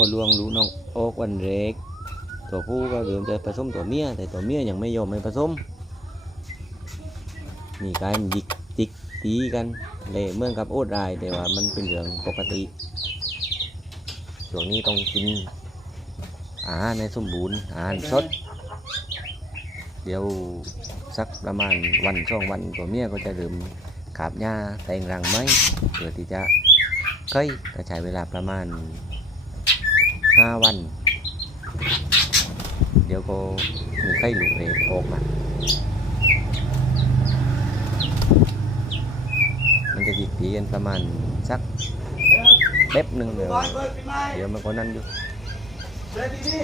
อลวงรู้น้องโอกวันเล็กตัวผู้ก็เริ่มจะผสมตัวเมียแต่ตัวเมียยังไม่ยอมไม่ผสมมีการยิกจิกตีกันเลยเมื่อกับโอดรายแต่ว่ามันเป็นเรื่องปกติช่วงนี้ต้องกินอาหารในสมบูรณ์อาหารสด เดี๋ยวสักประมาณวันสองวันตัวเมียก็จะเริ่มขาบหญ้าแต่งรังไหมเพื่อที่จะเคยก็ใช้เวลาประมาณ ห้าวัน เดี๋ยวก็มีไข้หลุกเลยออกมามันจะหยิกผีกันประมาณสักแป๊บหนึ่งเดี๋ยวเดี๋ยวมันก็นั่นอยู่ Ready,